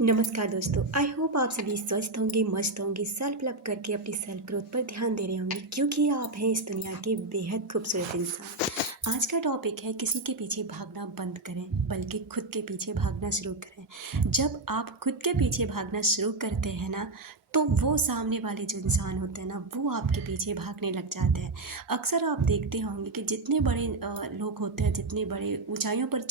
नमस्कार दोस्तों। I hope आप सभी स्वस्थ होंगे, मस्त होंगे, सेल्फ लव करके अपनी सेल्फ ग्रोथ पर ध्यान दे रहे होंगे क्योंकि आप हैं इस दुनिया के बेहद खूबसूरत इंसान। आज का टॉपिक है किसी के पीछे भागना बंद करें बल्कि खुद के पीछे भागना शुरू करें। जब आप खुद के पीछे भागना शुरू करते हैं ना, तो वो सामने वाले जो इंसान होते हैं ना, वो आपके पीछे भागने लग जाते हैं। अक्सर आप देखते होंगे कि जितने बड़े लोग होते हैं, जितने बड़े ऊंचाइयों पर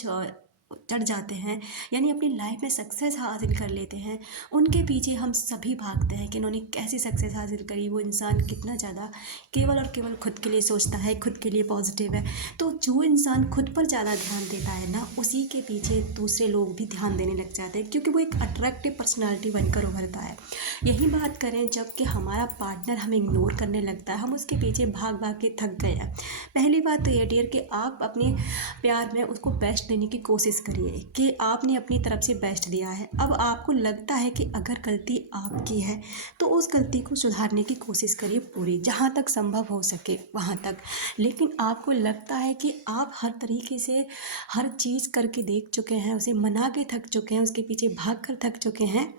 चढ़ जाते हैं, यानी अपनी लाइफ में सक्सेस हासिल कर लेते हैं, उनके पीछे हम सभी भागते हैं कि उन्होंने कैसी सक्सेस हासिल करी, वो इंसान कितना ज़्यादा केवल और केवल खुद के लिए सोचता है, खुद के लिए पॉजिटिव है। तो जो इंसान खुद पर ज़्यादा ध्यान देता है ना, उसी के पीछे दूसरे लोग भी ध्यान देने लग जाते हैं क्योंकि वो एक अट्रैक्टिव पर्सनैलिटी बनकर उभरता है। यही बात करें जब कि हमारा पार्टनर हमें इग्नोर करने लगता है, हम उसके पीछे भाग भाग के थक गए हैं। पहली बात तो ये डियर कि आप अपने प्यार में उसको बेस्ट देने की कोशिश करिए कि आपने अपनी तरफ से बेस्ट दिया है। अब आपको लगता है कि अगर गलती आपकी है तो उस गलती को सुधारने की कोशिश करिए पूरी, जहाँ तक संभव हो सके वहाँ तक। लेकिन आपको लगता है कि आप हर तरीके से हर चीज़ करके देख चुके हैं, उसे मना के थक चुके हैं, उसके पीछे भाग कर थक चुके हैं,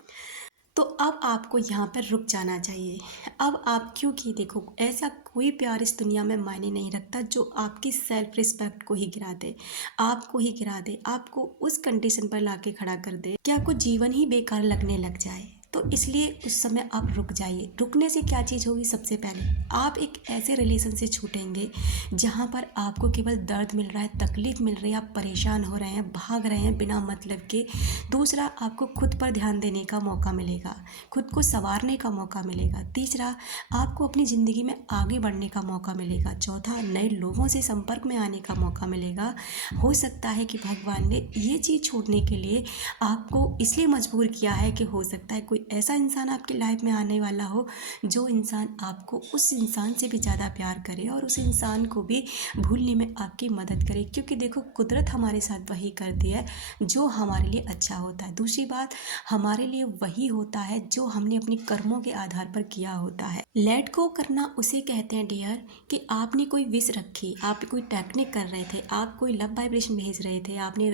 तो अब आपको यहाँ पर रुक जाना चाहिए। अब आप, क्योंकि देखो, ऐसा कोई प्यार इस दुनिया में मायने नहीं रखता जो आपकी सेल्फ रिस्पेक्ट को ही गिरा दे, आपको ही गिरा दे, आपको उस कंडीशन पर लाके खड़ा कर दे कि आपको जीवन ही बेकार लगने लग जाए। तो इसलिए उस समय आप रुक जाइए। रुकने से क्या चीज़ होगी? सबसे पहले आप एक ऐसे रिलेशन से छूटेंगे जहाँ पर आपको केवल दर्द मिल रहा है, तकलीफ मिल रही है, आप परेशान हो रहे हैं, भाग रहे हैं बिना मतलब के। दूसरा, आपको खुद पर ध्यान देने का मौका मिलेगा, खुद को संवारने का मौका मिलेगा। तीसरा, आपको अपनी ज़िंदगी में आगे बढ़ने का मौका मिलेगा। चौथा, नए लोगों से संपर्क में आने का मौका मिलेगा। हो सकता है कि भगवान ने ये चीज़ छोड़ने के लिए आपको इसलिए मजबूर किया है कि हो सकता है कोई ऐसा इंसान आपकी लाइफ में आने वाला हो जो इंसान आपको उस इंसान से भी ज़्यादा प्यार करे और उस इंसान को भी भूलने में आपकी मदद करे। क्योंकि देखो, कुदरत हमारे साथ वही करती है जो हमारे लिए अच्छा होता है। दूसरी बात, हमारे लिए वही होता है जो हमने अपनी कर्मों के आधार पर किया होता है। लेट गो करना उसे कहते हैं डियर कि आपने कोई विश रखी, आप कोई टेक्निक कर रहे थे, आप कोई लव वाइब्रेशन भेज रहे थे, आपने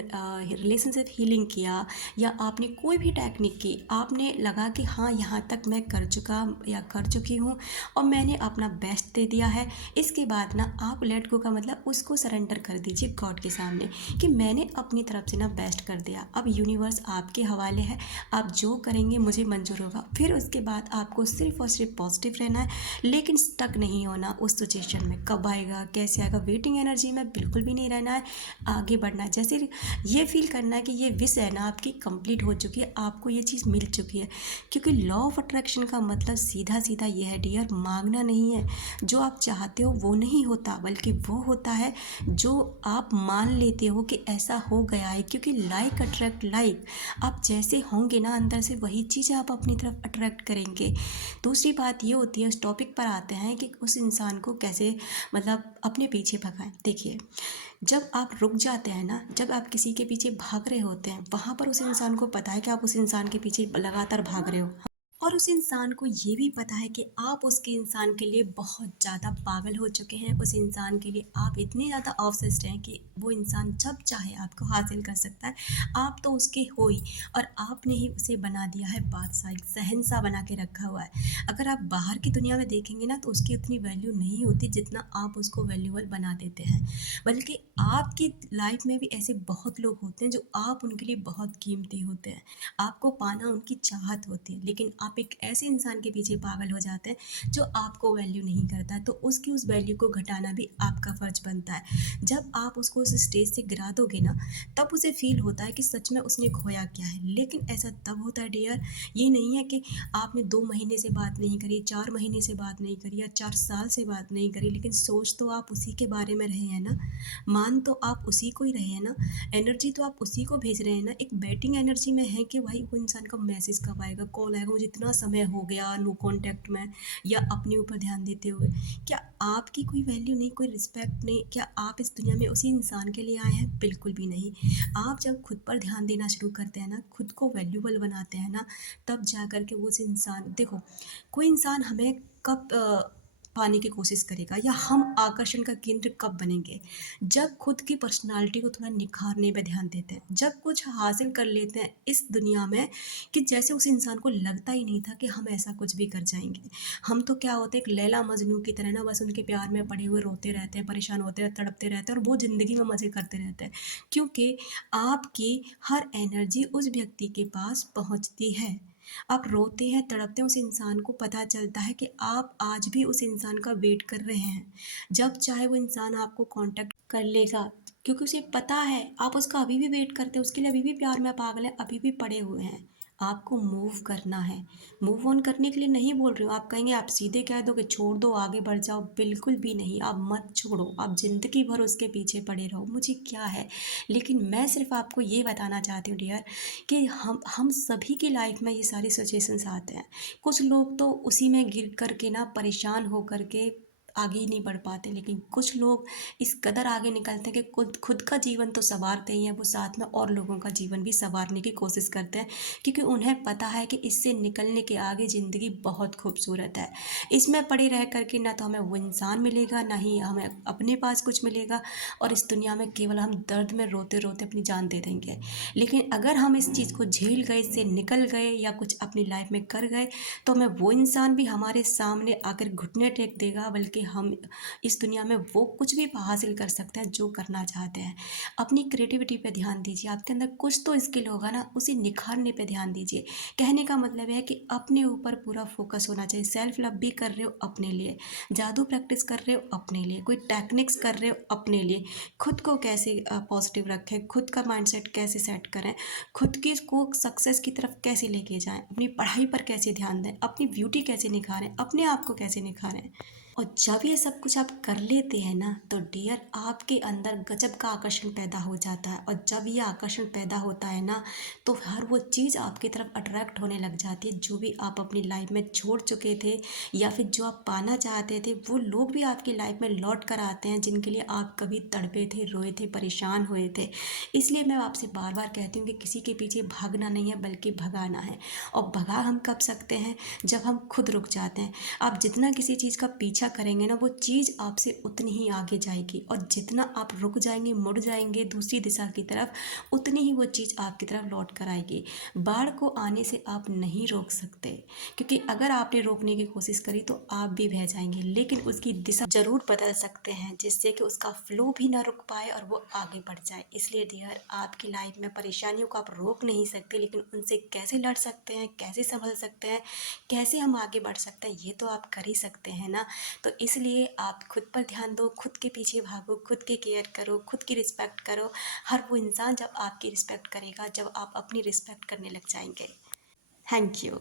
रिलेशनशिप हीलिंग किया, या आपने कोई भी टेक्निक की, आपने लगा कि हाँ यहाँ तक मैं कर चुका या कर चुकी हूँ और मैंने अपना बेस्ट दे दिया है। इसके बाद ना आप लेट गो का मतलब उसको सरेंडर कर दीजिए गॉड के सामने कि मैंने अपनी तरफ से ना बेस्ट कर दिया, अब यूनिवर्स आपके हवाले है, आप जो करेंगे मुझे मंजूर होगा। फिर उसके बाद आपको सिर्फ और सिर्फ पॉजिटिव रहना है, लेकिन स्टक नहीं होना उस सिचुएशन में। कब आएगा, कैसे आएगा, वेटिंग एनर्जी में बिल्कुल भी नहीं रहना है, आगे बढ़ना है। जैसे ये फील करना है कि ये विश है ना आपकी कंप्लीट हो चुकी है, आपको ये चीज़ मिल चुकी है। क्योंकि लॉ ऑफ अट्रैक्शन का मतलब सीधा सीधा ये है डियर, मांगना नहीं है। जो आप चाहते हो वो नहीं होता, बल्कि वो होता है जो आप मान लेते हो कि ऐसा हो गया है। क्योंकि लाइक अट्रैक्ट लाइक, आप जैसे होंगे ना अंदर से, वही चीज़ आप अपनी तरफ अट्रैक्ट करेंगे। दूसरी बात ये होती है, उस टॉपिक पर आते हैं कि उस इंसान को कैसे मतलब अपने पीछे भगाएं। देखिए, जब आप रुक जाते हैं ना, जब आप किसी के पीछे भाग रहे होते हैं, वहाँ पर उस इंसान को पता है कि आप उस इंसान के पीछे लगातार भाग रहे हो, और उस इंसान को ये भी पता है कि आप उसके इंसान के लिए बहुत ज़्यादा पागल हो चुके हैं। उस इंसान के लिए आप इतने ज़्यादा ऑब्सेस्ड हैं कि वो इंसान जब चाहे आपको हासिल कर सकता है। आप तो उसके हो ही, और आपने ही उसे बना दिया है बादशाह, एक शहंशाह बना के रखा हुआ है। अगर आप बाहर की दुनिया में देखेंगे ना, तो उसकी उतनी वैल्यू नहीं होती जितना आप उसको वैल्यूबल बना देते हैं। बल्कि आपकी लाइफ में भी ऐसे बहुत लोग होते हैं जो आप उनके लिए बहुत कीमती होते हैं, आपको पाना उनकी चाहत होती है, लेकिन आप एक ऐसे इंसान के पीछे पागल हो जाते हैं जो आपको वैल्यू नहीं करता है। तो उसकी उस वैल्यू को घटाना भी आपका फ़र्ज बनता है। जब आप उसको उस स्टेज से गिरा दोगे ना, तब उसे फील होता है कि सच में उसने खोया क्या है। लेकिन ऐसा तब होता है डियर, ये नहीं है कि आपने 2 महीने से बात नहीं करी, 4 महीने से बात नहीं करी, या 4 साल से बात नहीं करी, लेकिन सोच तो आप उसी के बारे में रहे हैं ना, मान तो आप उसी को ही रहे हैं ना, एनर्जी तो आप उसी को भेज रहे हैं ना। एक बैटिंग एनर्जी में है कि भाई वो इंसान का मैसेज कब आएगा, कॉल आएगा, मुझे इतना समय हो गया नो कांटेक्ट में, या अपने ऊपर ध्यान देते हुए। क्या आपकी कोई वैल्यू नहीं, कोई रिस्पेक्ट नहीं? क्या आप इस दुनिया में उसी इंसान के लिए आए हैं? बिल्कुल भी नहीं। आप जब खुद पर ध्यान देना शुरू करते हैं ना, खुद को वैल्यूबल बनाते हैं ना, तब जा कर के वो उस इंसान, देखो, कोई इंसान हमें कब पाने की कोशिश करेगा, या हम आकर्षण का केंद्र कब बनेंगे? जब खुद की पर्सनालिटी को थोड़ा निखारने पे ध्यान देते हैं, जब कुछ हासिल कर लेते हैं इस दुनिया में कि जैसे उस इंसान को लगता ही नहीं था कि हम ऐसा कुछ भी कर जाएंगे। हम तो क्या होते हैं, एक लैला मजनू की तरह ना, बस उनके प्यार में पड़े हुए रोते रहते हैं, परेशान होते हैं, तड़पते रहते हैं, और वो ज़िंदगी में मज़े करते रहते हैं, क्योंकि आपकी हर एनर्जी उस व्यक्ति के पास पहुंचती है। आप रोते हैं, तड़पते हैं, उस इंसान को पता चलता है कि आप आज भी उस इंसान का वेट कर रहे हैं। जब चाहे वो इंसान आपको कांटेक्ट कर लेगा, क्योंकि उसे पता है आप उसका अभी भी वेट करते हैं, उसके लिए अभी भी प्यार में पागल हैं, अभी भी पड़े हुए हैं। आपको मूव करना है। मूव ऑन करने के लिए नहीं बोल रही हूँ, आप कहेंगे आप सीधे कह दो कि छोड़ दो आगे बढ़ जाओ, बिल्कुल भी नहीं, आप मत छोड़ो, आप ज़िंदगी भर उसके पीछे पड़े रहो, मुझे क्या है। लेकिन मैं सिर्फ आपको ये बताना चाहती हूँ डियर, कि हम सभी की लाइफ में ये सारी सिचुएशंस आते हैं। कुछ लोग तो उसी में गिर कर के ना, परेशान हो कर के आगे ही नहीं बढ़ पाते, लेकिन कुछ लोग इस कदर आगे निकलते हैं कि खुद खुद का जीवन तो संवारते ही हैं, वो साथ में और लोगों का जीवन भी संवारने की कोशिश करते हैं, क्योंकि उन्हें पता है कि इससे निकलने के आगे ज़िंदगी बहुत खूबसूरत है। इसमें पड़े रह करके ना तो हमें वो इंसान मिलेगा, ना ही हमें अपने पास कुछ मिलेगा, और इस दुनिया में केवल हम दर्द में रोते रोते अपनी जान दे देंगे। लेकिन अगर हम इस चीज़ को झेल गए, इससे निकल गए, या कुछ अपनी लाइफ में कर गए, तो हमें वो इंसान भी हमारे सामने आकर घुटने टेक देगा, बल्कि हम इस दुनिया में वो कुछ भी हासिल कर सकते हैं जो करना चाहते हैं। अपनी क्रिएटिविटी पे ध्यान दीजिए, आपके अंदर कुछ तो स्किल होगा ना, उसे निखारने पे ध्यान दीजिए। कहने का मतलब है कि अपने ऊपर पूरा फोकस होना चाहिए। सेल्फ लव भी कर रहे हो अपने लिए, जादू प्रैक्टिस कर रहे हो अपने लिए, कोई टेक्निक्स कर रहे हो अपने लिए, खुद को कैसे पॉजिटिव रखें, खुद का माइंडसेट कैसे सेट करें, खुद की को सक्सेस की तरफ कैसे लेके जाएं, अपनी पढ़ाई पर कैसे ध्यान दें, अपनी ब्यूटी कैसे निखारें, अपने आप को कैसे निखारें। और जब ये सब कुछ आप कर लेते हैं ना, तो डियर आपके अंदर गजब का आकर्षण पैदा हो जाता है, और जब ये आकर्षण पैदा होता है ना, तो हर वो चीज़ आपकी तरफ अट्रैक्ट होने लग जाती है, जो भी आप अपनी लाइफ में छोड़ चुके थे, या फिर जो आप पाना चाहते थे, वो लोग भी आपकी लाइफ में लौट कर आते हैं, जिनके लिए आप कभी तड़पे थे, रोए थे, परेशान हुए थे। इसलिए मैं आपसे बार बार कहती हूँ कि किसी के पीछे भागना नहीं है, बल्कि भगाना है। और भगा हम कब सकते हैं? जब हम खुद रुक जाते हैं। आप जितना किसी चीज़ का पीछा करेंगे ना, वो चीज़ आपसे उतनी ही आगे जाएगी, और जितना आप रुक जाएंगे, मुड़ जाएंगे दूसरी दिशा की तरफ, उतनी ही वो चीज़ आपकी तरफ लौट कर आएगी। बाढ़ को आने से आप नहीं रोक सकते, क्योंकि अगर आपने रोकने की कोशिश करी तो आप भी बह जाएंगे, लेकिन उसकी दिशा जरूर बदल सकते हैं, जिससे कि उसका फ्लो भी ना रुक पाए और वो आगे बढ़ जाए। इसलिए डियर, आपकी लाइफ में परेशानियों को आप रोक नहीं सकते, लेकिन उनसे कैसे लड़ सकते हैं, कैसे संभल सकते हैं, कैसे हम आगे बढ़ सकते हैं, ये तो आप कर ही सकते हैं ना। तो इसलिए आप खुद पर ध्यान दो, खुद के पीछे भागो, खुद की केयर करो, खुद की रिस्पेक्ट करो। हर वो इंसान जब आपकी रिस्पेक्ट करेगा, जब आप अपनी रिस्पेक्ट करने लग जाएंगे। Thank you.